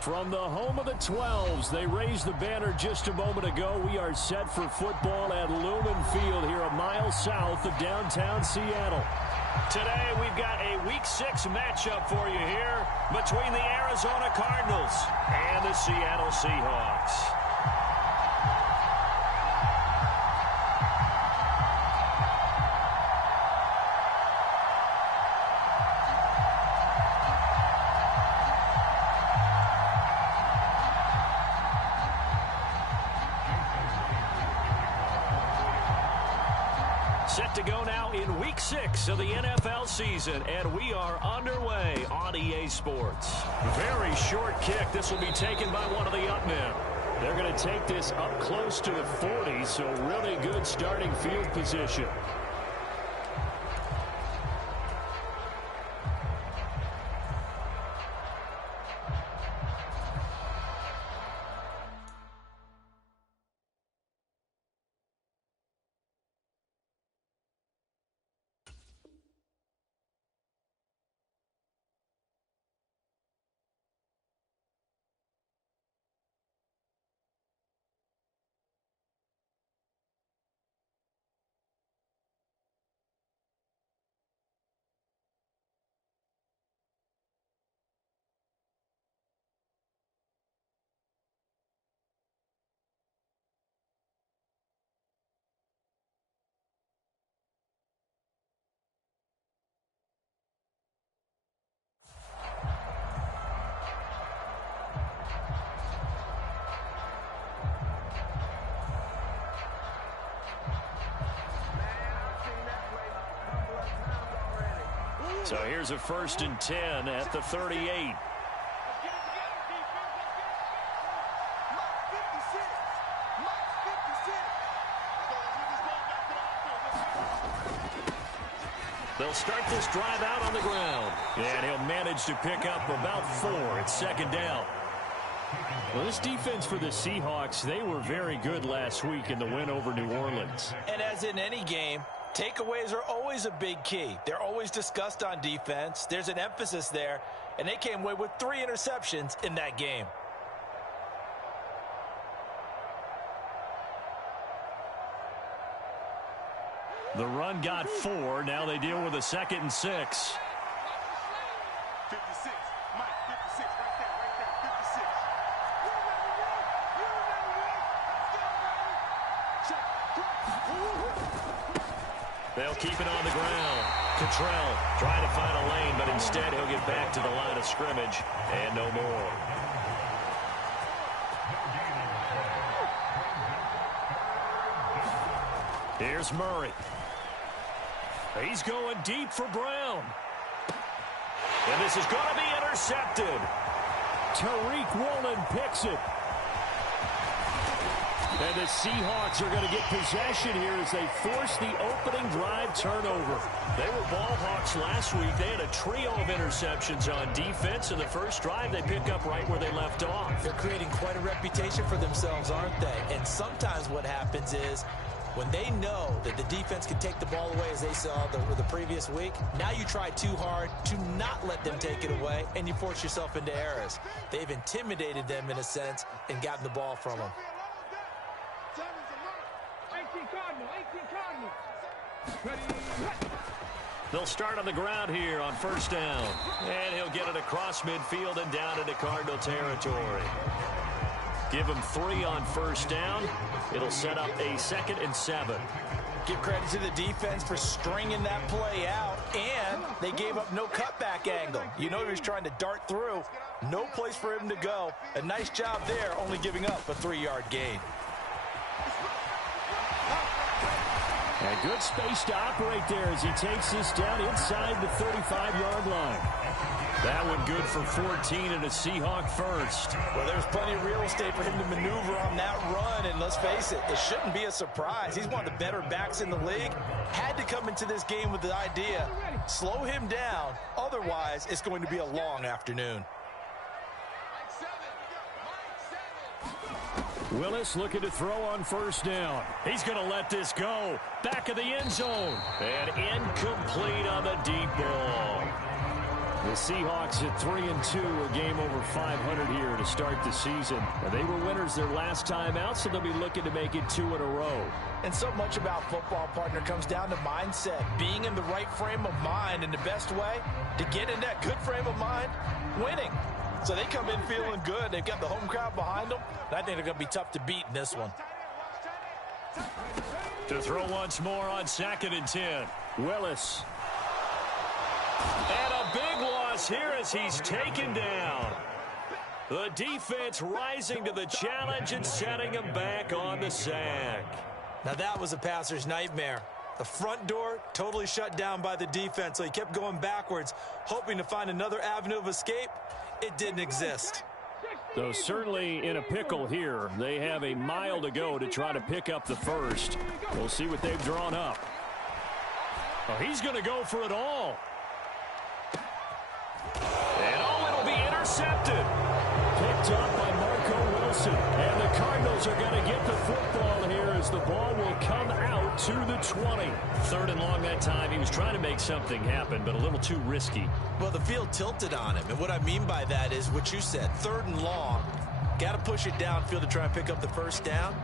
From the home of the 12s, they raised the banner just a moment ago. We are set for football at Lumen Field here a mile south of downtown Seattle. Today, we've got a Week 6 matchup for you here between the Arizona Cardinals and the Seattle Seahawks. Set to go now in Week 6 of the NFL season, and we are underway on EA Sports. Very short kick. This will be taken by one of the upmen. They're going to take this up close to the 40, so really good starting field position. So here's a 1st and 10 at the 38. They'll start this drive out on the ground. And he'll manage to pick up about 4. It's 2nd down. Well, this defense for the Seahawks, they were very good last week in the win over New Orleans. And as in any game, takeaways are always a big key. They're always discussed on defense. There's an emphasis there, and they came away with 3 interceptions in that game. The run got 4. Now they deal with a 2nd and 6. They'll keep it on the ground. Cottrell trying to find a lane, but instead he'll get back to the line of scrimmage and no more. Here's Murray. He's going deep for Brown. And this is going to be intercepted. Tariq Woolen picks it. And the Seahawks are going to get possession here as they force the opening drive turnover. They were ball hawks last week. They had a trio of interceptions on defense. In the first drive, they pick up right where they left off. They're creating quite a reputation for themselves, aren't they? And sometimes what happens is when they know that the defense can take the ball away, as they saw the previous week, now you try too hard to not let them take it away, and you force yourself into errors. They've intimidated them in a sense and gotten the ball from them. They'll start on the ground here on 1st down. And he'll get it across midfield and down into Cardinal territory. Give him 3 on 1st down. It'll set up a 2nd and 7. Give credit to the defense for stringing that play out, and they gave up no cutback angle. You know he was trying to dart through. No place for him to go. A nice job there, only giving up a 3-yard gain. A good space to operate there as he takes this down inside the 35-yard line. That one good for 14 and a Seahawk first. Well, there's plenty of real estate for him to maneuver on that run, and let's face it, it shouldn't be a surprise. He's one of the better backs in the league. Had to come into this game with the idea, slow him down, otherwise it's going to be a long afternoon. Willis looking to throw on 1st down. He's going to let this go. Back of the end zone. And incomplete on the deep ball. The Seahawks at 3-2, a game over 500 here to start the season. They were winners their last time out, so they'll be looking to make it 2 in a row. And so much about football, partner, comes down to mindset. Being in the right frame of mind, and the best way to get in that good frame of mind, winning. So they come in feeling good. They've got the home crowd behind them. And I think they're going to be tough to beat in this one. To throw once more on 2nd and 10. Willis. And a big loss here as he's taken down. The defense rising to the challenge and setting him back on the sack. Now that was a passer's nightmare. The front door totally shut down by the defense, so he kept going backwards, hoping to find another avenue of escape. It didn't exist. So certainly in a pickle here. They have a mile to go to try to pick up the first. We'll see what they've drawn up. Oh, he's going to go for it all. And oh, it'll be intercepted. Picked up by Marco Wilson. And the Cardinals are going to get the football here as the ball will come out to the 20. 3rd and long that time. He was trying to make something happen, but a little too risky. Well, the field tilted on him. And what I mean by that is what you said. 3rd and long. Got to push it downfield to try and pick up the first down.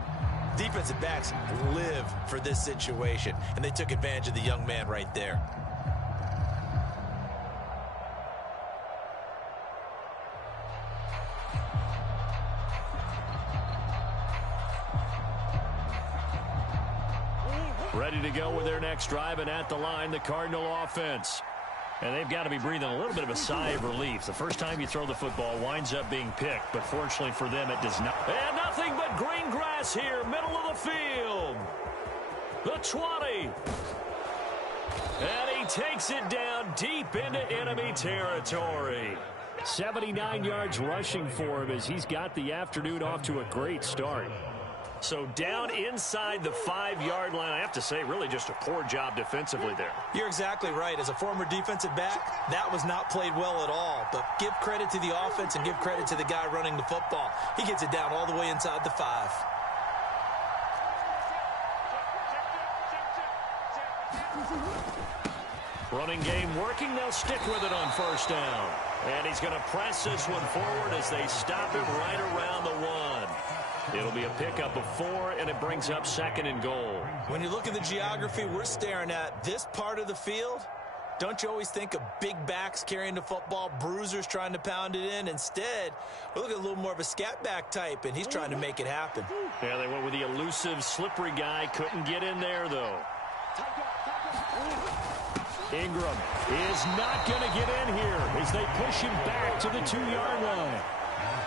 Defensive backs live for this situation. And they took advantage of the young man right there. Ready to go with their next drive, and at the line, the Cardinal offense. And they've got to be breathing a little bit of a sigh of relief. The first time you throw the football winds up being picked, but fortunately for them, it does not. And nothing but green grass here, middle of the field. The 20. And he takes it down deep into enemy territory. 79 yards rushing for him as he's got the afternoon off to a great start. So down inside the 5-yard line, I have to say, really just a poor job defensively there. You're exactly right. As a former defensive back, that was not played well at all. But give credit to the offense and give credit to the guy running the football. He gets it down all the way inside the 5. Running game working. They'll stick with it on 1st down. And he's going to press this one forward as they stop him right around the 1. It'll be a pickup of 4, and it brings up 2nd and goal. When you look at the geography we're staring at, this part of the field, don't you always think of big backs carrying the football, bruisers trying to pound it in? Instead, we're looking at a little more of a scat back type, and he's trying to make it happen. Yeah, they went with the elusive, slippery guy. Couldn't get in there, though. Ingram is not going to get in here as they push him back to the 2-yard line.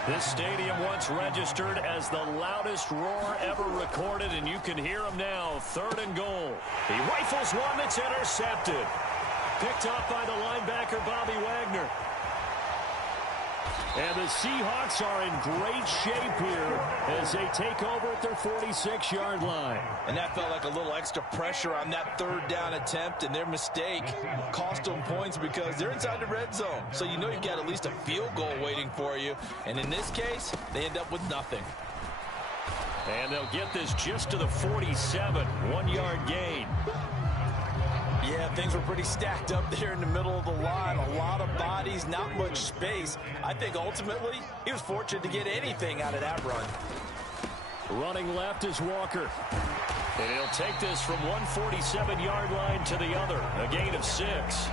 This stadium once registered as the loudest roar ever recorded, and you can hear him now. 3rd and goal. He rifles one that's intercepted. Picked up by the linebacker, Bobby Wagner. And the Seahawks are in great shape here as they take over at their 46-yard line. And that felt like a little extra pressure on that 3rd down attempt, and their mistake cost them points because they're inside the red zone. So you know you've got at least a field goal waiting for you. And in this case, they end up with nothing. And they'll get this just to the 47, 1-yard gain. Yeah, things were pretty stacked up there in the middle of the line. A lot of bodies, not much space. I think ultimately he was fortunate to get anything out of that run. Running left is Walker. And he'll take this from 147-yard line to the other. A gain of 6.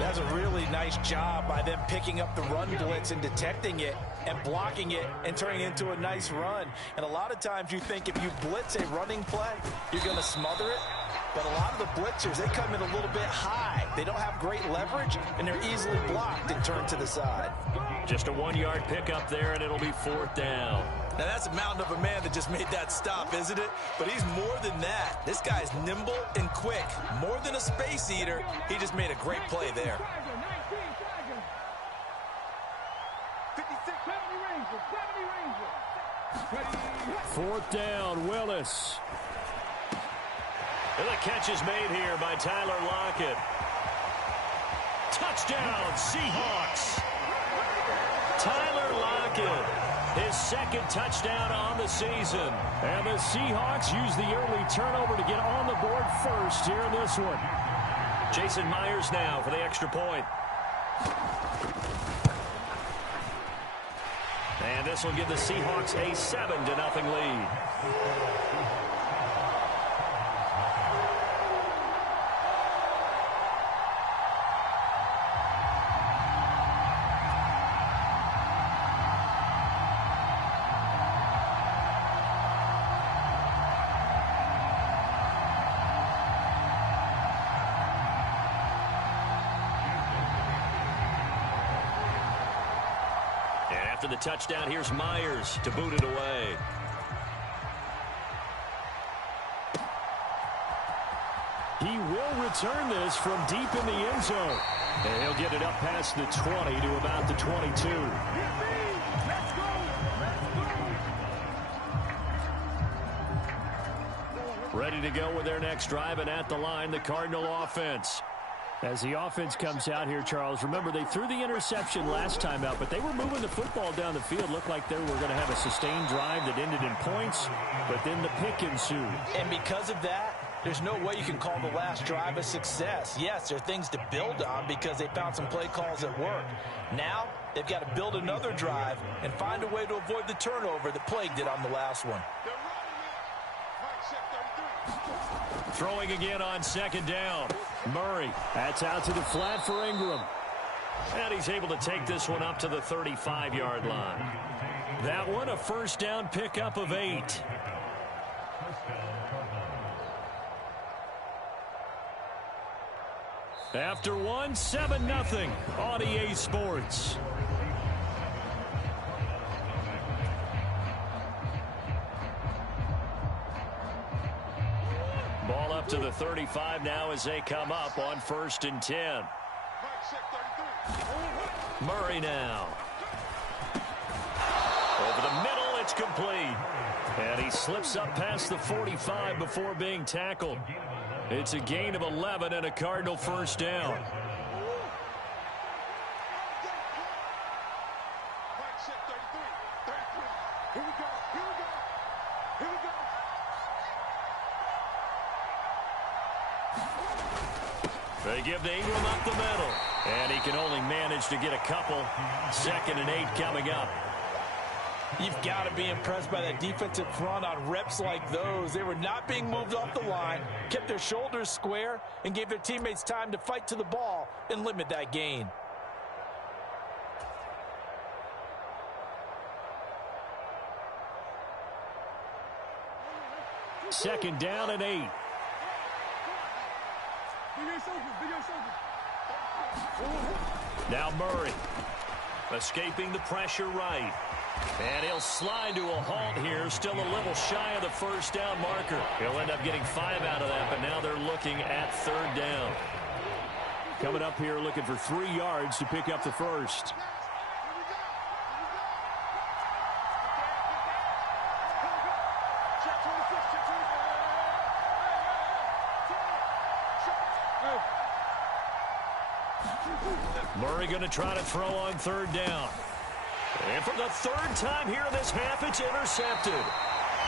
That's a really nice job by them picking up the run blitz and detecting it and blocking it and turning it into a nice run. And a lot of times you think if you blitz a running play, you're going to smother it. But a lot of the blitzers, they come in a little bit high. They don't have great leverage, and they're easily blocked and turned to the side. Just a 1-yard pickup there, and it'll be 4th down. Now, that's a mountain of a man that just made that stop, isn't it? But he's more than that. This guy's nimble and quick. More than a space eater, he just made a great play there. 4th down, Willis. And the catch is made here by Tyler Lockett. Touchdown, Seahawks. Tyler Lockett, his 2nd touchdown on the season. And the Seahawks use the early turnover to get on the board first here in this one. Jason Myers now for the extra point. And this will give the Seahawks a 7-0 lead. After the touchdown, here's Myers to boot it away. He will return this from deep in the end zone. And he'll get it up past the 20 to about the 22. Ready to go with their next drive, and at the line, the Cardinal offense. As the offense comes out here, Charles, remember they threw the interception last time out, but they were moving the football down the field. Looked like they were going to have a sustained drive that ended in points, but then the pick ensued. And because of that, there's no way you can call the last drive a success. Yes, there are things to build on because they found some play calls that work. Now, they've got to build another drive and find a way to avoid the turnover that plagued it on the last one. Throwing again on second down. Murray. That's out to the flat for Ingram. And he's able to take this one up to the 35-yard line. That one a first down pickup of 8. After one, 7-0 on EA Sports. Ball up to the 35 now as they come up on 1st and 10. Murray now. Over the middle, it's complete. And he slips up past the 45 before being tackled. It's a gain of 11 and a Cardinal first down. They give to Ingram up the middle. And he can only manage to get a couple. 2nd and 8 coming up. You've got to be impressed by that defensive front on reps like those. They were not being moved off the line, kept their shoulders square, and gave their teammates time to fight to the ball and limit that gain. Second down and 8. Now Murray escaping the pressure right. And he'll slide to a halt here, still a little shy of the first down marker. He'll end up getting 5 out of that, but now they're looking at 3rd down. Coming up here looking for 3 yards to pick up the first. Murray going to try to throw on 3rd down. And for the 3rd time here in this half, it's intercepted.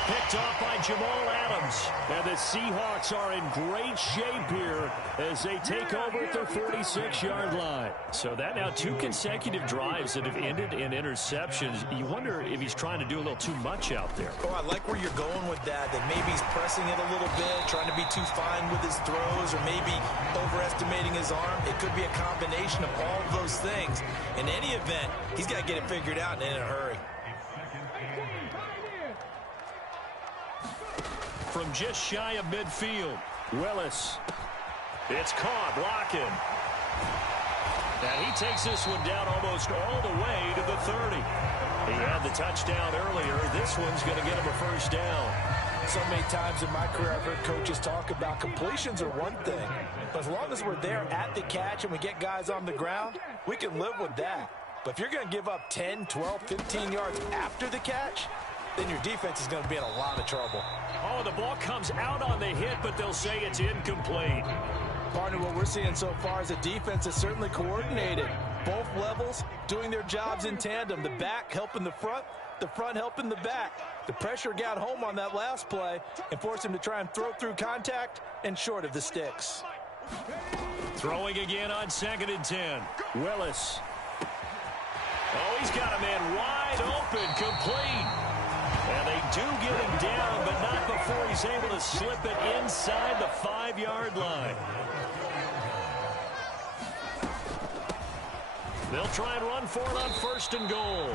Picked off by Jamal Adams. And the Seahawks are in great shape here as they take over at their 46-yard line. So that now 2 consecutive drives that have ended in interceptions. You wonder if he's trying to do a little too much out there. Oh, I like where you're going with that maybe he's pressing it a little bit, trying to be too fine with his throws, or maybe overestimating his arm. It could be a combination of all of those things. In any event, he's got to get it figured out and in a hurry. From just shy of midfield, Willis. It's caught, blocking. And he takes this one down almost all the way to the 30. He had the touchdown earlier. This one's going to get him a first down. So many times in my career, I've heard coaches talk about completions are one thing. But as long as we're there at the catch and we get guys on the ground, we can live with that. But if you're going to give up 10, 12, 15 yards after the catch, then your defense is going to be in a lot of trouble. Oh, the ball comes out on the hit, but they'll say it's incomplete. Partner, what we're seeing so far is a defense is certainly coordinated. Both levels doing their jobs in tandem. The back helping the front helping the back. The pressure got home on that last play and forced him to try and throw through contact and short of the sticks. Throwing again on 2nd and 10. Willis. Oh, he's got a man wide open, complete. And they do get him down, but not before he's able to slip it inside the 5-yard line. They'll try and run for it on 1st and goal.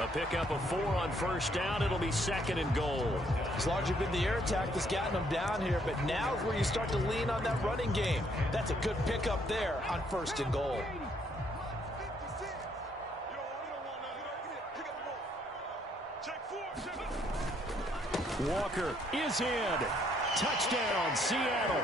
A pickup of 4 on 1st down. It'll be 2nd and goal. It's largely been the air attack that's gotten them down here, but now is where you start to lean on that running game. That's a good pickup there on 1st and goal. Walker is in. Touchdown, Seattle.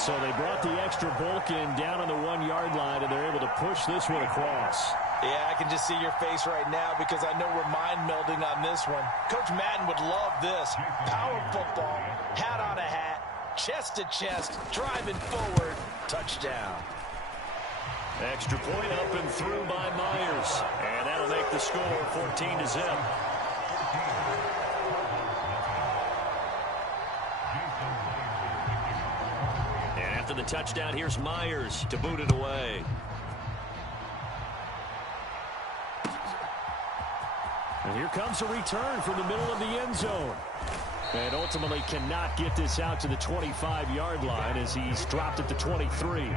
So they brought the extra bulk in down on the 1-yard line, and they're able to push this one across. Yeah, I can just see your face right now because I know we're mind melding on this one. Coach Madden would love this. Power football, hat on a hat, chest to chest, driving forward, touchdown. Extra point up and through by Myers. And that'll make the score 14-0. And after the touchdown, here's Myers to boot it away. And here comes a return from the middle of the end zone. And ultimately cannot get this out to the 25-yard line as he's dropped at the 23.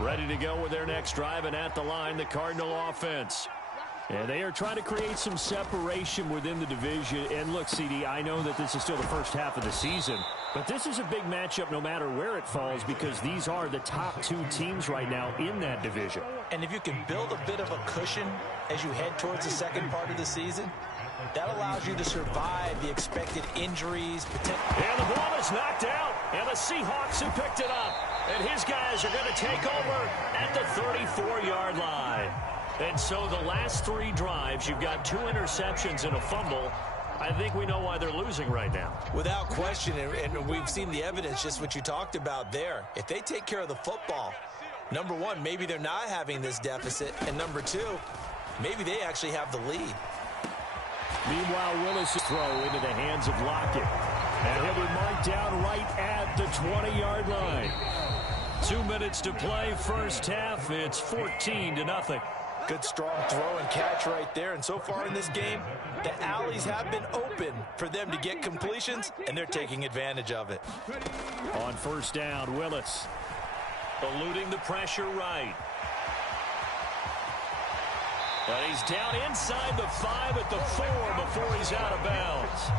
Ready to go with their next drive, and at the line, the Cardinal offense. And they are trying to create some separation within the division. And look, CD, I know that this is still the first half of the season, but this is a big matchup no matter where it falls because these are the top 2 teams right now in that division. And if you can build a bit of a cushion as you head towards the second part of the season, that allows you to survive the expected injuries. And the ball is knocked out, and the Seahawks have picked it up. And his guys are going to take over at the 34-yard line. And so the last 3 drives, you've got 2 interceptions and a fumble. I think we know why they're losing right now. Without question, and we've seen the evidence, just what you talked about there. If they take care of the football, number 1, maybe they're not having this deficit. And number 2, maybe they actually have the lead. Meanwhile, Willis' throw into the hands of Lockett. And he'll be marked down right at the 20-yard line. 2 minutes to play, first half. It's 14-0. Good strong throw and catch right there. And so far in this game, the alleys have been open for them to get completions, and they're taking advantage of it. On 1st down, Willis eluding the pressure right. But he's down inside the 5 at the 4 before he's out of bounds.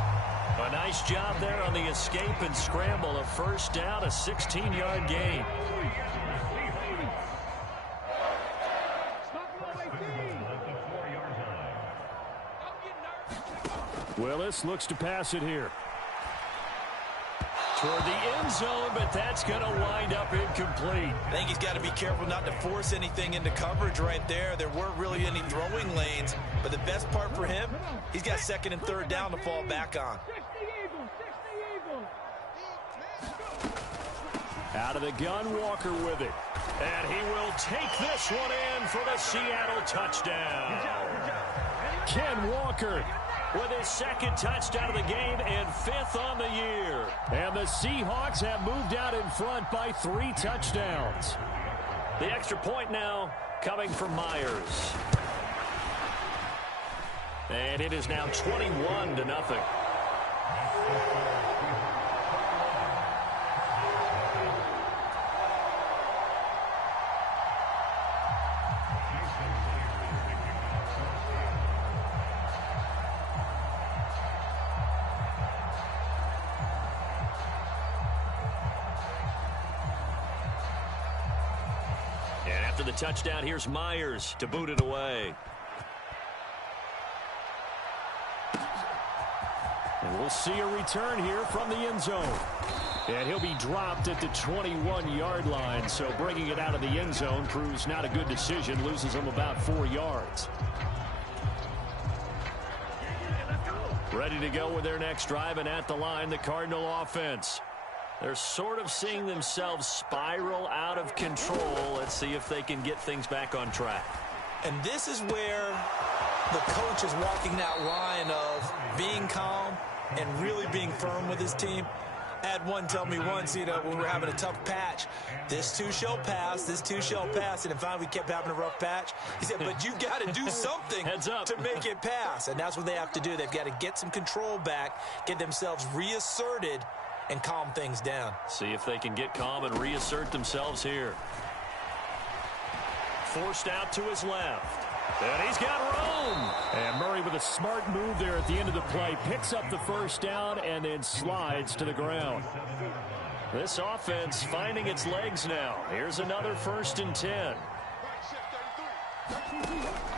A nice job there on the escape and scramble. A 1st down, a 16-yard gain. Willis looks to pass it here. Toward the end zone, but that's going to wind up incomplete. I think he's got to be careful not to force anything into coverage right there. There weren't really any throwing lanes, but the best part for him, he's got 2nd and 3rd down to fall back on. Out of the gun, Walker with it. And he will take this one in for the Seattle touchdown. Ken Walker with his 2nd touchdown of the game and 5th on the year. And the Seahawks have moved out in front by 3 touchdowns. The extra point now coming from Myers. And it is now 21-0. After the touchdown, here's Myers to boot it away. And we'll see a return here from the end zone. And he'll be dropped at the 21-yard line, so bringing it out of the end zone proves not a good decision, loses him about 4 yards. Ready to go with their next drive, and at the line, the Cardinal offense. They're sort of seeing themselves spiral out of control. Let's see if they can get things back on track. And this is where The coach is walking that line of being calm and really being firm with his team. I had one tell me once, when we were having a tough patch, this too shall pass, this too shall pass. And finally we kept having a rough patch. He said, but you got to do something to make it pass. And that's what they have to do. They've got to get some control back, get themselves reasserted, and calm things down. See if they can get calm and reassert themselves here. Forced out to his left. And he's got room. And Murray with a smart move there at the end of the play. Picks up the first down and then slides to the ground. This offense finding its legs now. Here's another 1st and 10.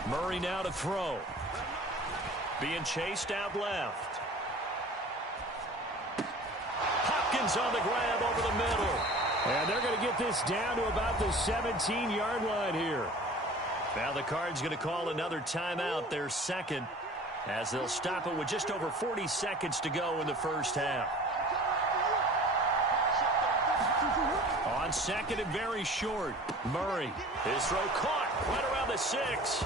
Murray now to throw. Being chased out left. Hopkins on the grab over the middle. And they're going to get this down to about the 17-yard line here. Now the Cards going to call another timeout, their second, as they'll stop it with just over 40 seconds to go in the first half. On second and very short, Murray. His throw caught right around the 6.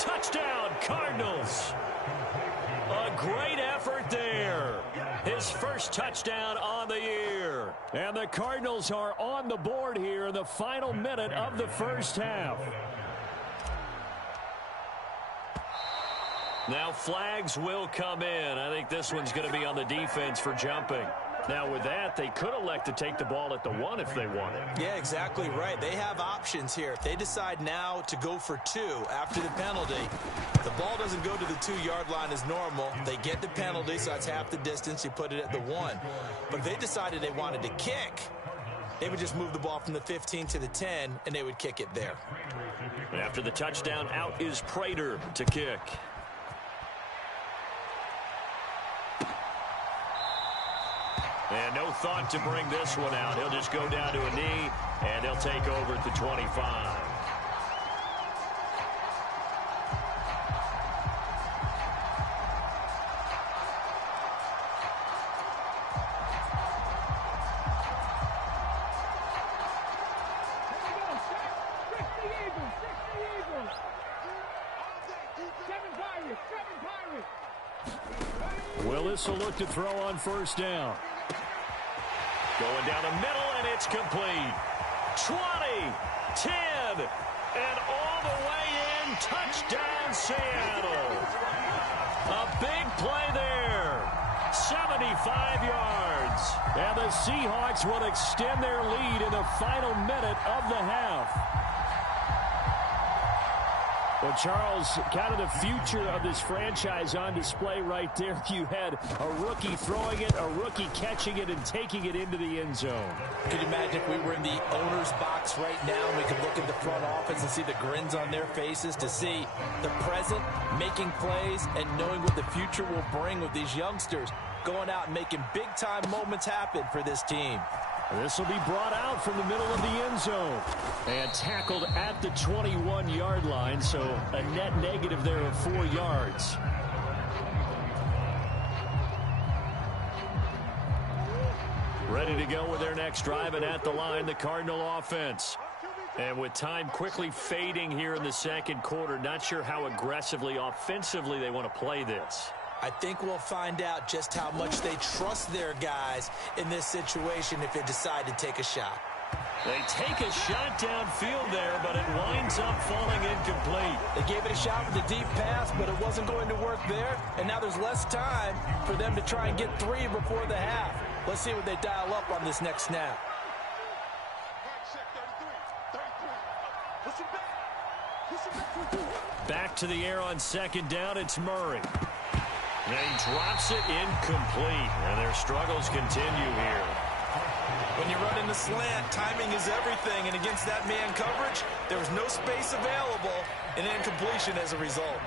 Touchdown, Cardinals. A great effort there. His first touchdown on the year. And the Cardinals are on the board here in the final minute of the first half. Now flags will come in. I think this one's going to be on the defense for jumping. Now with that, they could elect to take the ball at the 1 if they wanted. Yeah, exactly right. They have options here. If they decide now to go for 2 after the penalty, the ball doesn't go to the 2-yard line as normal. They get the penalty, so that's half the distance. You put it at the 1. But if they decided they wanted to kick, they would just move the ball from the 15 to the 10, and they would kick it there. And after the touchdown, out is Prater to kick. And no thought to bring this one out. He'll just go down to a knee, and he'll take over at the 25. Willis will look to throw on first down. Going down the middle, and it's complete. 20, 10, and all the way in. Touchdown, Seattle. A big play there. 75 yards. And the Seahawks will extend their lead in the final minute of the half. Well, Charles, kind of the future of this franchise on display right there. You had a rookie throwing it, a rookie catching it, and taking it into the end zone. Could you imagine if we were in the owner's box right now and we could look at the front office and see the grins on their faces, to see the present making plays and knowing what the future will bring with these youngsters going out and making big-time moments happen for this team. This will be brought out from the middle of the end zone and tackled at the 21-yard line, so a net negative there of 4 yards. Ready to go with their next drive, and at the line, the Cardinal offense. And with time quickly fading here in the second quarter, not sure how aggressively, offensively they want to play this. I think we'll find out just how much they trust their guys in this situation if they decide to take a shot. They take a shot downfield there, but it winds up falling incomplete. They gave it a shot with a deep pass, but it wasn't going to work there. And now there's less time for them to try and get 3 before the half. Let's see what they dial up on this next snap. Back to the air on second down, it's Murray. And he drops it incomplete, and their struggles continue here. When you run in the slant, timing is everything, and against that man coverage, there was no space available, and incompletion as a result.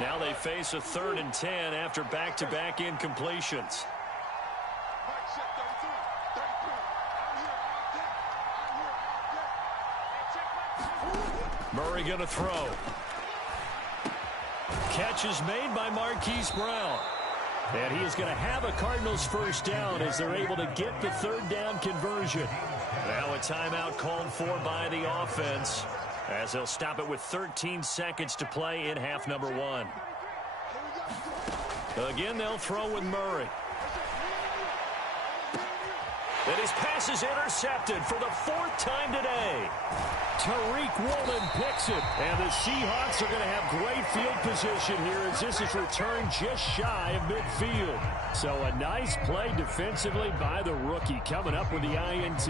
Now they face a 3rd and 10 after back-to-back incompletions. Murray going to throw. Catch is made by Marquise Brown. And he is going to have a Cardinals first down as they're able to get the 3rd down conversion. Now a timeout called for by the offense. As they'll stop it with 13 seconds to play in half number one. Again, they'll throw with Murray. And his pass is intercepted for the 4th time today. Tariq Woolen picks it. And the Seahawks are going to have great field position here as this is returned just shy of midfield. So a nice play defensively by the rookie coming up with the INT.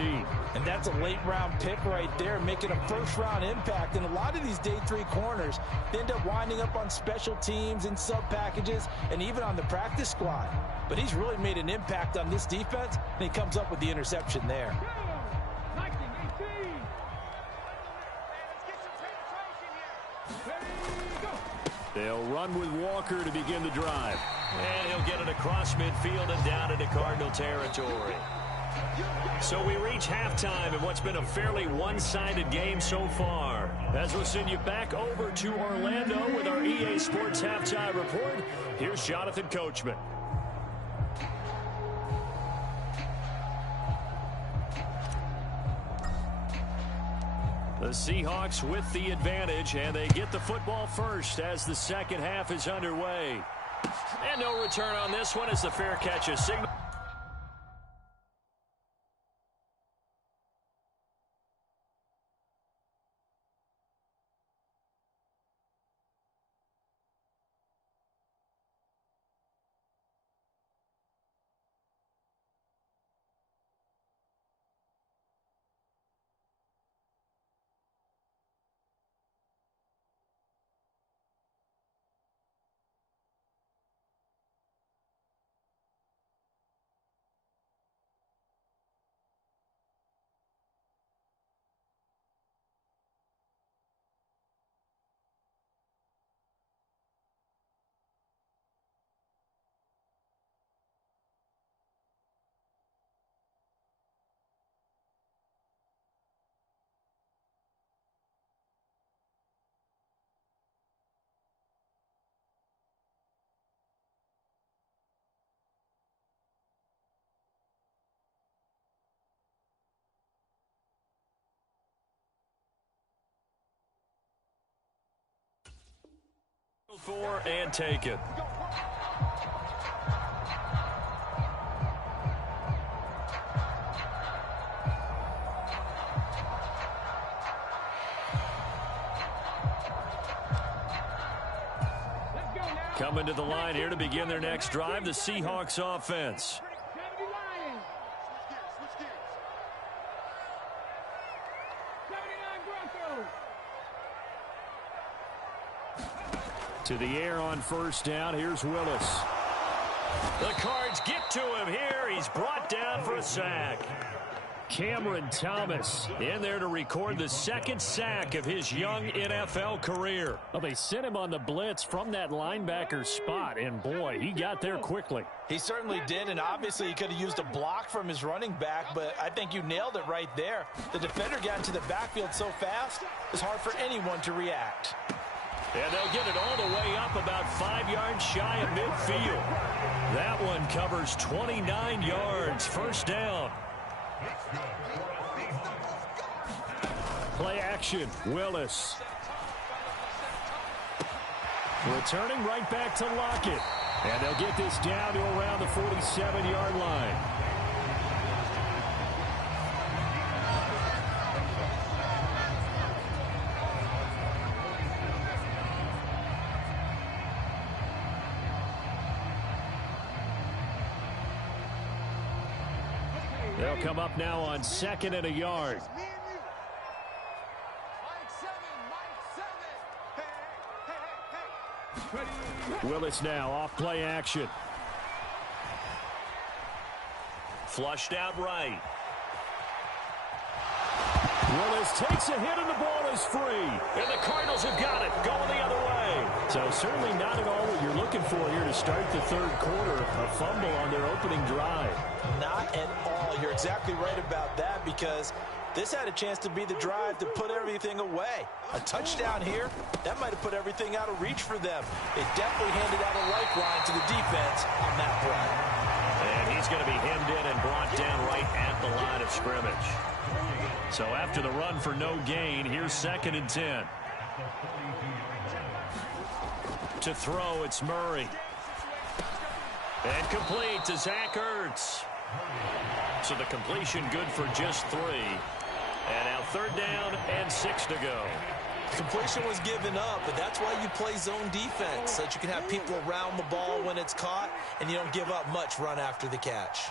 And that's a late-round pick right there, making a first-round impact. And a lot of these day 3 corners end up winding up on special teams and sub-packages and even on the practice squad. But he's really made an impact on this defense, and he comes up with the interception there. They'll run with Walker to begin the drive. And he'll get it across midfield and down into Cardinal territory. So we reach halftime in what's been a fairly one-sided game so far. As we'll send you back over to Orlando with our EA Sports Halftime Report, here's Jonathan Coachman. The Seahawks with the advantage, and they get the football first as the second half is underway. And no return on this one as the fair catch is signaled. For and take it. Coming to the line here to begin their next drive, the Seahawks offense. To the air on first down. Here's Willis. The Cards get to him here. He's brought down for a sack. Cameron Thomas in there to record the second sack of his young NFL career. Well, they sent him on the blitz from that linebacker spot, and boy, he got there quickly. He certainly did, and obviously he could have used a block from his running back, but I think you nailed it right there. The defender got into the backfield so fast, it's hard for anyone to react. And they'll get it all the way up about 5 yards shy of midfield. That one covers 29 yards. First down. Play action. Willis. Returning right back to Lockett. And they'll get this down to around the 47-yard line. They'll come up now on 2nd and a yard. Willis now off play action. Flushed out right. Willis takes a hit and the ball is free. And the Cardinals have got it going the other way. So certainly not at all what you're looking for here to start the third quarter. A fumble on their opening drive. Not at all. You're exactly right about that because this had a chance to be the drive to put everything away. A touchdown here, that might have put everything out of reach for them. It definitely handed out a lifeline to the defense on that play. And he's is going to be hemmed in and brought down right at the line of scrimmage. So after the run for no gain, here's 2nd and 10. To throw, it's Murray. And complete to Zach Ertz. So the completion good for just 3. And now 3rd down and 6 to go. Completion was given up, but that's why you play zone defense, so that you can have people around the ball when it's caught, and you don't give up much run after the catch.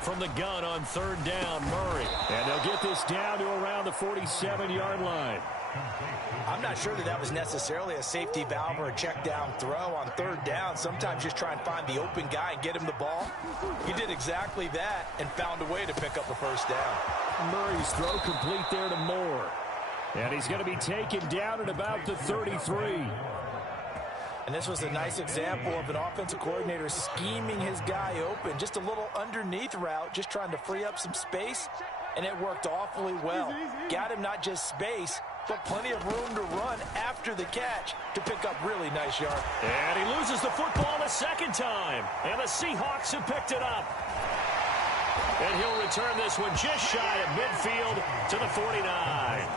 From the gun on 3rd down, Murray. And they'll get this down to around the 47-yard line. I'm not sure that was necessarily a safety valve or a check down throw on 3rd down. Sometimes just try and find the open guy and get him the ball. He did exactly that and found a way to pick up the 1st down. Murray's throw complete there to Moore. And he's going to be taken down at about the 33. And this was a nice example of an offensive coordinator scheming his guy open. Just a little underneath route, just trying to free up some space. And it worked awfully well. Got him not just space, but plenty of room to run after the catch to pick up really nice yards. And he loses the football a 2nd time. And the Seahawks have picked it up. And he'll return this one just shy of midfield to the 49.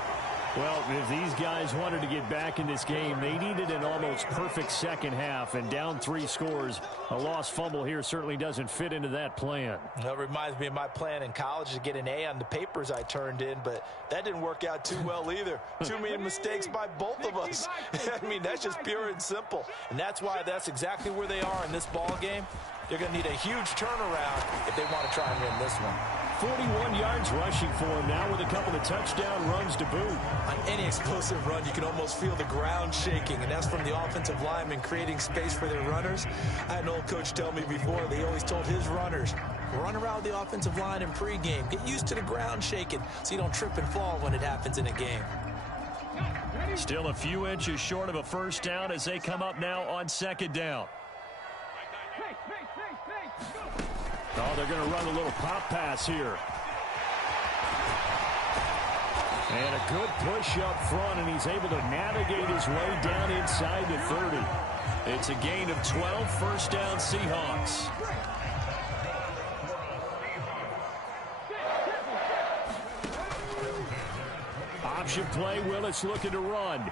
Well, if these guys wanted to get back in this game, they needed an almost perfect second half. And down 3 scores, a lost fumble here certainly doesn't fit into that plan. That reminds me of my plan in college to get an A on the papers I turned in, but that didn't work out too well either. Too many mistakes by both of us. I mean, that's just pure and simple. And that's why that's exactly where they are in this ball game. They're going to need a huge turnaround if they want to try and win this one. 41 yards rushing for him now with a couple of touchdown runs to boot. On any explosive run, you can almost feel the ground shaking, and that's from the offensive linemen creating space for their runners. I had an old coach tell me before, they always told his runners, run around the offensive line in pregame. Get used to the ground shaking so you don't trip and fall when it happens in a game. Still a few inches short of a 1st down as they come up now on 2nd down. Oh, they're going to run a little pop pass here. And a good push up front, and he's able to navigate his way down inside the 30. It's a gain of 12, 1st down Seahawks. Option play, Willis looking to run.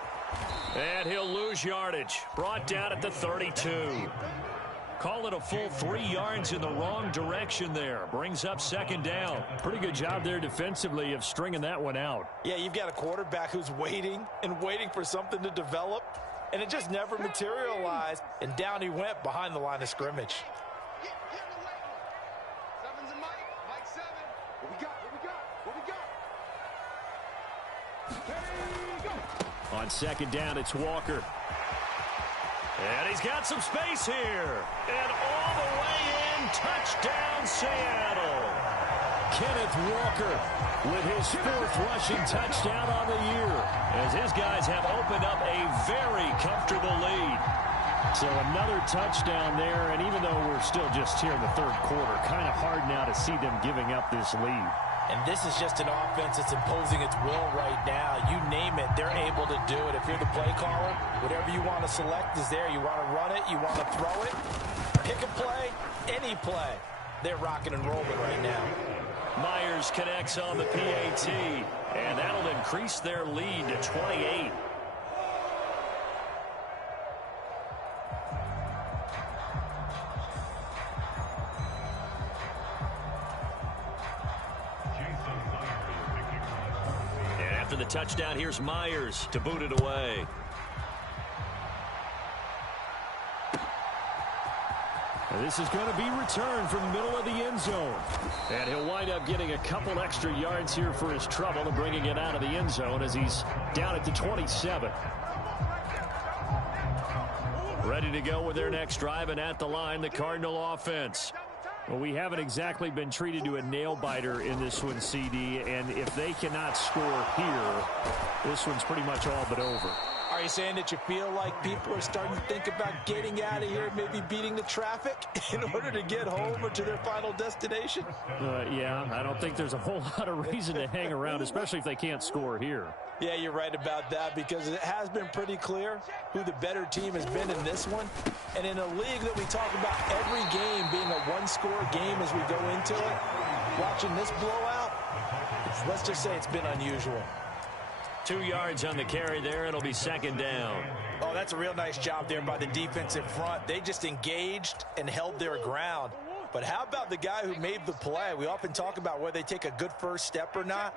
And he'll lose yardage. Brought down at the 32. Call it a full 3 yards in the wrong direction there. Brings up 2nd down. Pretty good job there defensively of stringing that one out. Yeah, you've got a quarterback who's waiting and waiting for something to develop, and it just never materialized, and down he went behind the line of scrimmage. On 2nd down, it's Walker. And he's got some space here. And all the way in, touchdown Seattle. Kenneth Walker with his 4th rushing touchdown on the year, as his guys have opened up a very comfortable lead. So another touchdown there, and even though we're still just here in the 3rd quarter, kind of hard now to see them giving up this lead. And this is just an offense that's imposing its will right now. You name it, they're able to do it. If you're the play caller, whatever you want to select is there. You want to run it, you want to throw it, pick a play, any play. They're rocking and rolling right now. Myers connects on the PAT, and that'll increase their lead to 28. After the touchdown, here's Myers to boot it away. And this is going to be returned from the middle of the end zone. And he'll wind up getting a couple extra yards here for his trouble and bringing it out of the end zone as he's down at the 27. Ready to go with their next drive, and at the line, the Cardinal offense. Well, we haven't exactly been treated to a nail-biter in this one, CD, and if they cannot score here, this one's pretty much all but over. Our Are you saying that you feel like people are starting to think about getting out of here, maybe beating the traffic in order to get home or to their final destination? Yeah, I don't think there's a whole lot of reason to hang around, especially if they can't score here. Yeah, you're right about that, because it has been pretty clear who the better team has been in this one. And in a league that we talk about every game being a one-score game as we go into it, watching this blowout, let's just say it's been unusual. 2 yards on the carry there. It'll be second down. Oh, that's a real nice job there by the defensive front. They just engaged and held their ground. But how about the guy who made the play? We often talk about whether they take a good first step or not.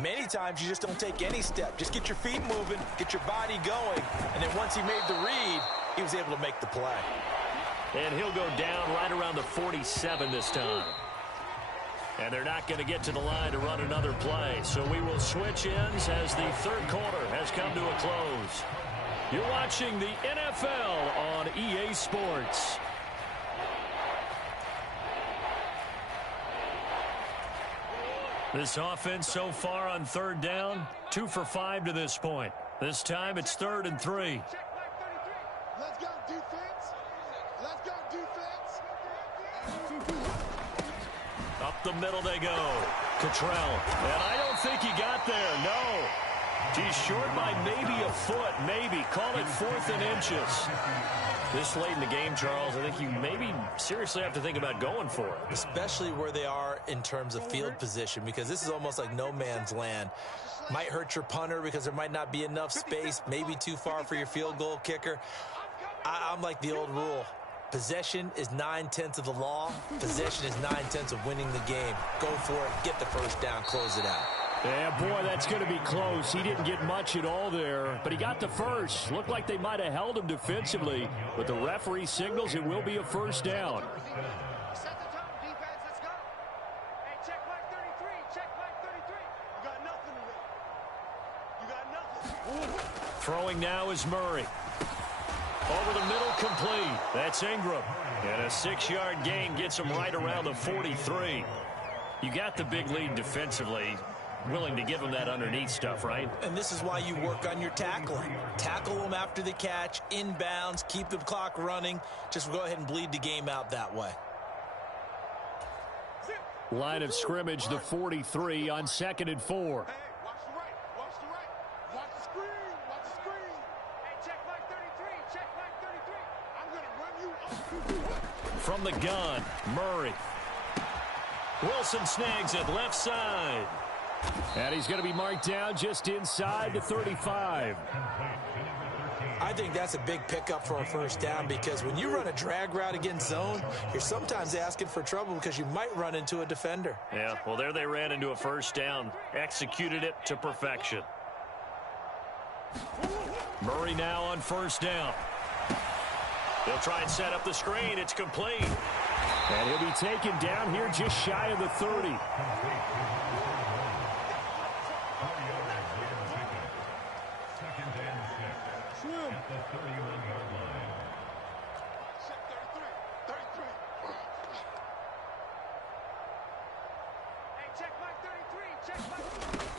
Many times you just don't take any step. Just get your feet moving, get your body going, and then once he made the read, he was able to make the play. And he'll go down right around the 47 this time. And they're not going to get to the line to run another play. So we will switch ends as the third quarter has come to a close. You're watching the NFL on EA Sports. This offense so far on third down, 2 for 5 to this point. This time it's 3rd and 3. Let's go defense. Let's go defense. Up the middle they go. Cottrell. And I don't think he got there. No. He's short by maybe a foot. Maybe. Call it 4th and inches. This late in the game, Charles, I think you maybe seriously have to think about going for it. Especially where they are in terms of field position, because this is almost like no man's land. Might hurt your punter because there might not be enough space, maybe too far for your field goal kicker. I'm like the old rule. Possession is 9/10 of the law. Possession is 9/10 of winning the game. Go for it. Get the first down. Close it out. Yeah, boy, that's going to be close. He didn't get much at all there, but he got the first. Looked like they might have held him defensively, but the referee signals it will be a first down. Set the tone, defense. Let's go. Hey, check mark 33. Check mark 33. You got nothing today. You got nothing. Throwing now is Murray. Over the middle, complete. That's Ingram. And a 6-yard gain gets him right around the 43. You got the big lead defensively. Willing to give him that underneath stuff, right? And this is why you work on your tackling. Tackle them after the catch, inbounds, keep the clock running. Just go ahead and bleed the game out that way. Line of scrimmage, the 43 on 2nd and 4. Hey, watch the right. Watch the right. Watch the screen. Watch the screen. Hey, check mark 33. Check mark 33. I'm going to run you up. From the gun, Murray. Wilson snags it left side. And he's going to be marked down just inside the 35. I think that's a big pickup for a first down, because when you run a drag route against zone, you're sometimes asking for trouble because you might run into a defender. Yeah, well, there they ran into a first down. Executed it to perfection. Murray now on first down. They'll try and set up the screen. It's complete. And he'll be taken down here just shy of the 30.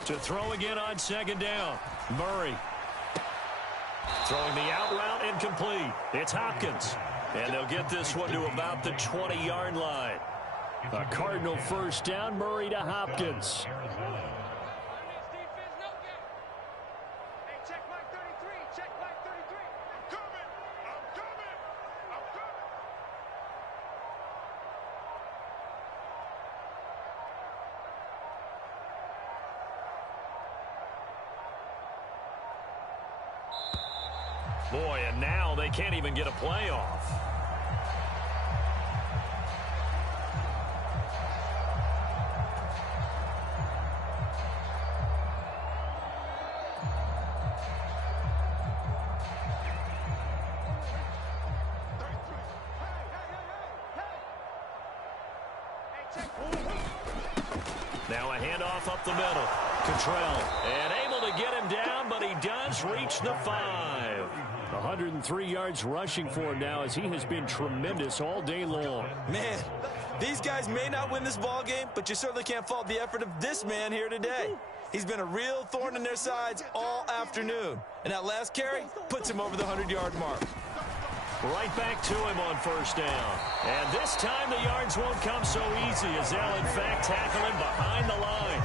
To throw again on 2nd down. Murray. Throwing the out route, incomplete. It's Hopkins. And they'll get this one to about the 20-yard line. A Cardinal first down, Murray to Hopkins. Boy, and now they can't even get a play off. Now a handoff up the middle. Cottrell, and able to get him down, but he does reach the 5. 103 yards rushing for him now, as he has been tremendous all day long. Man, these guys may not win this ball game, but you certainly can't fault the effort of this man here today. He's been a real thorn in their sides all afternoon. And that last carry puts him over the 100-yard mark. Right back to him on first down. And this time the yards won't come so easy as they'll, in fact, tackle him behind the line.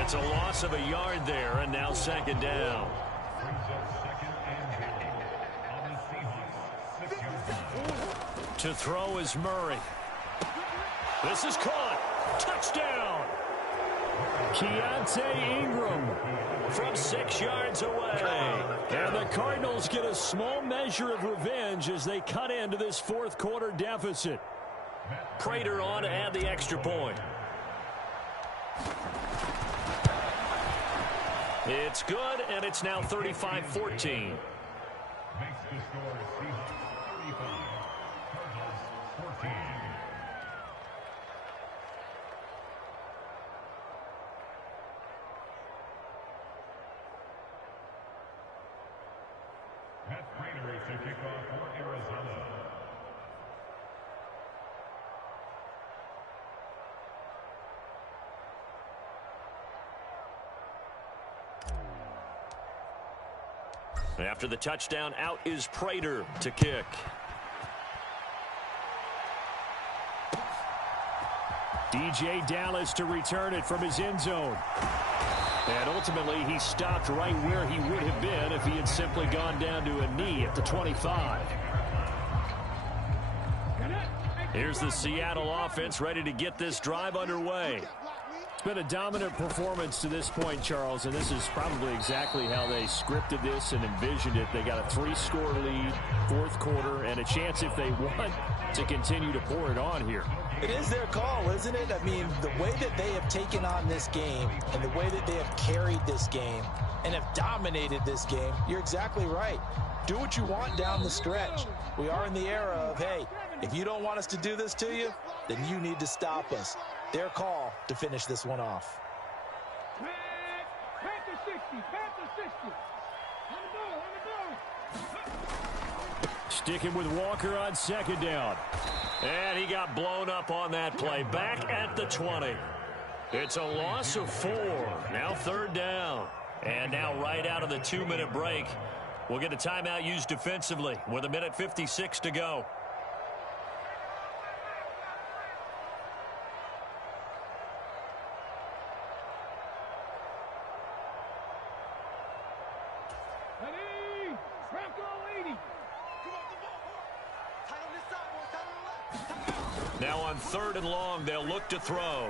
It's a loss of a yard there, and now second down. To throw is Murray. This is caught. Touchdown. Keontae Ingram from 6 yards away. And the Cardinals get a small measure of revenge as they cut into this fourth quarter deficit. Prater on to add the extra point. It's good, and it's now 35-14. After the touchdown, out is Prater to kick. DJ Dallas to return it from his end zone. And ultimately, he stopped right where he would have been if he had simply gone down to a knee at the 25. Here's the Seattle offense ready to get this drive underway. It's been a dominant performance to this point, Charles, and this is probably exactly how they scripted this and envisioned it. They got a 3-score lead, fourth quarter, and a chance if they want to continue to pour it on here. It is their call, isn't it? I mean, the way that they have taken on this game and the way that they have carried this game and have dominated this game, you're exactly right. Do what you want down the stretch. We are in the era of, hey, if you don't want us to do this to you, then you need to stop us. Their call to finish this one off. Panther 60, Panther 60. On the ball. Sticking with Walker on second down. And he got blown up on that play. Back at the 20. It's a loss of 4. Now third down. And now right out of the 2-minute break, we'll get a timeout used defensively with 1:56 to go. Now on 3rd and long, they'll look to throw.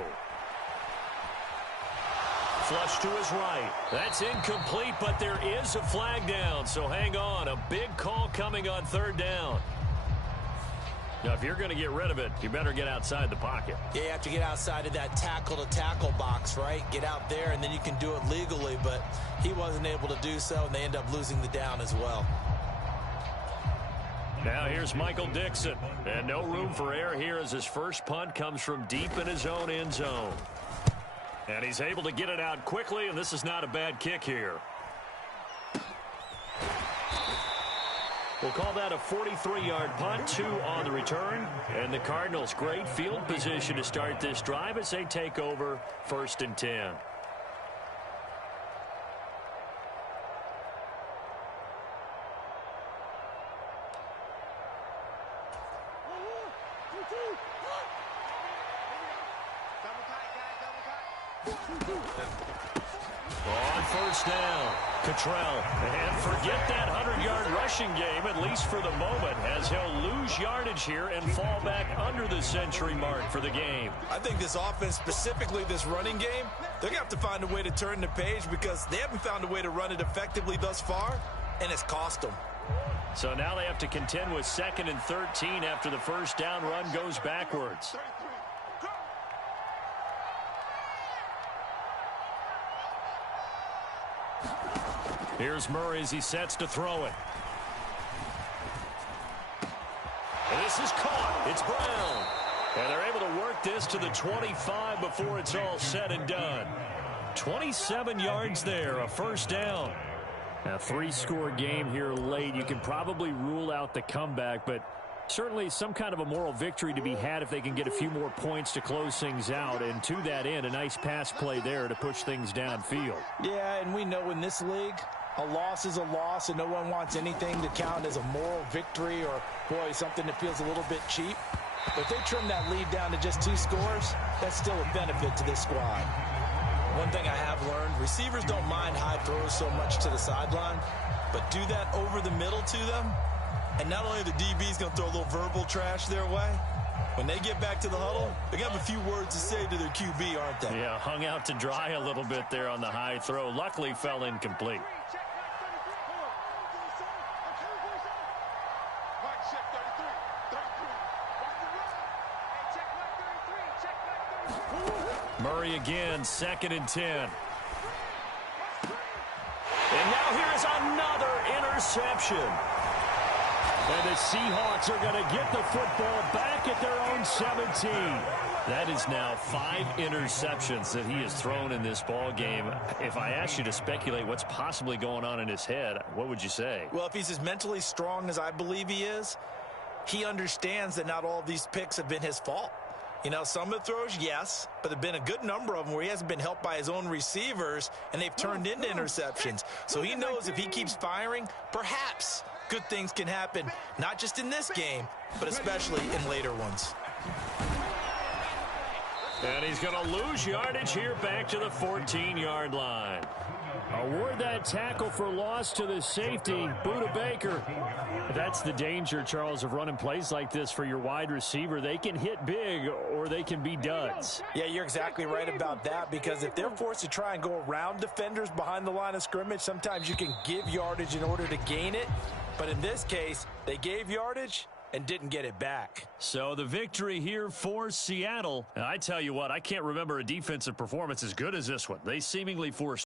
Flush to his right. That's incomplete, but there is a flag down, so hang on. A big call coming on 3rd down. Now, if you're going to get rid of it, you better get outside the pocket. Yeah, you have to get outside of that tackle-to-tackle box, right? Get out there, and then you can do it legally, but he wasn't able to do so, and they end up losing the down as well. Now here's Michael Dixon. And no room for error here as his first punt comes from deep in his own end zone. And he's able to get it out quickly, and this is not a bad kick here. We'll call that a 43-yard punt, 2 on the return. And the Cardinals, great field position to start this drive as they take over 1st and 10. On 1st down, Cottrell. And forget that 100-yard rushing game, at least for the moment, as he'll lose yardage here and fall back under the century mark for the game. I think this offense, specifically this running game, they're going to have to find a way to turn the page because they haven't found a way to run it effectively thus far, and it's cost them. So now they have to contend with 2nd and 13 after the first down run goes backwards. Here's Murray as he sets to throw it. And this is caught. It's Brown. And they're able to work this to the 25 before it's all said and done. 27 yards there, a first down. A 3-score game here late. You can probably rule out the comeback, but Certainly some kind of a moral victory to be had if they can get a few more points to close things out. And to that end, a nice pass play there to push things downfield. Yeah, and we know in this league, a loss is a loss, and no one wants anything to count as a moral victory or, boy, something that feels a little bit cheap. But if they trim that lead down to just 2 scores, that's still a benefit to this squad. One thing I have learned, receivers don't mind high throws so much to the sideline, but do that over the middle to them, and not only are the DBs going to throw a little verbal trash their way, when they get back to the huddle, they're going to have a few words to say to their QB, aren't they? Yeah, hung out to dry a little bit there on the high throw. Luckily fell incomplete. Murray again, 2nd and 10. And now here's another interception. And the Seahawks are going to get the football back at their own 17. That is now 5 interceptions that he has thrown in this ball game. If I asked you to speculate what's possibly going on in his head, what would you say? Well, if he's as mentally strong as I believe he is, he understands that not all of these picks have been his fault. You know, some of the throws, yes, but there have been a good number of them where he hasn't been helped by his own receivers, and they've turned into interceptions. So he knows if he keeps firing, perhaps good things can happen, not just in this game, but especially in later ones. And he's going to lose yardage here back to the 14-yard line. Award that tackle for loss to the safety, Budda Baker. That's the danger, Charles, of running plays like this for your wide receiver. They can hit big or they can be duds. Yeah, you're exactly right about that, because if they're forced to try and go around defenders behind the line of scrimmage, sometimes you can give yardage in order to gain it. But in this case, they gave yardage and didn't get it back. So the victory here for Seattle. And I tell you what, I can't remember a defensive performance as good as this one. They seemingly forced